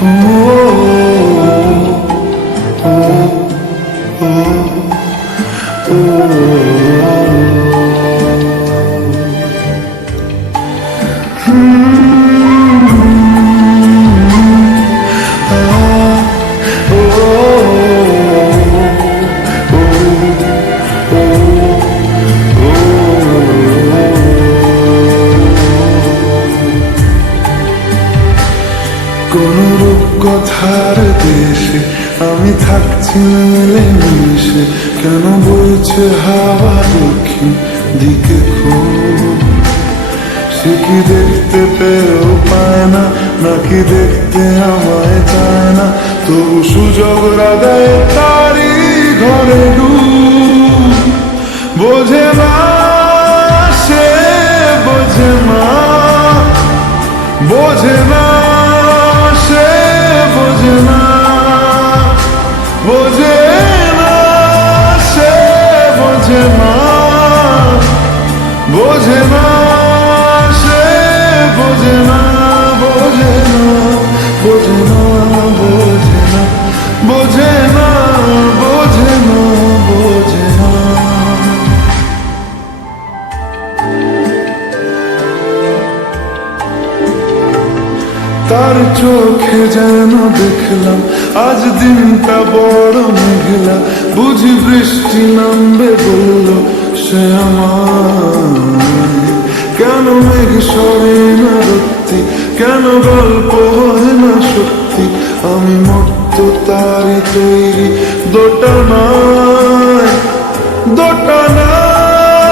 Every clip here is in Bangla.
কোন রূপকথার দেশে আমি থাকছি মিলে মিশে, কেন বইছে হাওয়া দক্ষিণ দিকে খুব? সে কি দেখতে পেয়েও পায় না, নাকি দেখতে আমায় চায় না? তবু সুযোগ রাগায় তারি ঘরে ডুব। বোঝে না সে, বোঝে না, বোঝে না সে, বোঝে না, বোঝে না সে, বোঝে না, বোঝে না সে, বোঝে না, বোঝে না, বোঝে না, বোঝে না, বোঝে না, বোঝে না, বোঝে না। তার চোখে যেন দেখলাম আজ দিনটা বড় মেঘলা, বুঝি বৃষ্টি নামবে বলল সে আমায়। কেন মেঘ সরে না রত্তি, কেন গল্প হয় না সত্যি? আমি মর্ত তারি তৈরি দোটানায়, দোটানায়।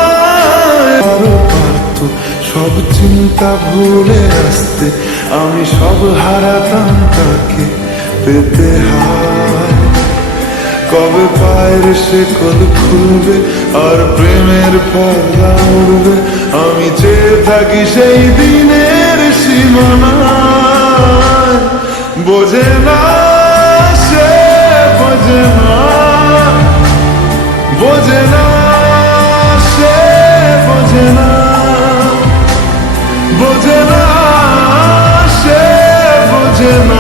আরো পারতো সব চিন্তা ভুলে আসতে, আমি সব হারাতাম তাকে পেতে হায়। কবে পায়ের শেকল খুলবে আর প্রেমের পর্দা উড়বে? আমি চেয়ে থাকি সেই দিনের সীমানায়। বোঝে না সে, বোঝে না, বোঝে না সে, বোঝে না, বোঝে না সে, বোঝে না।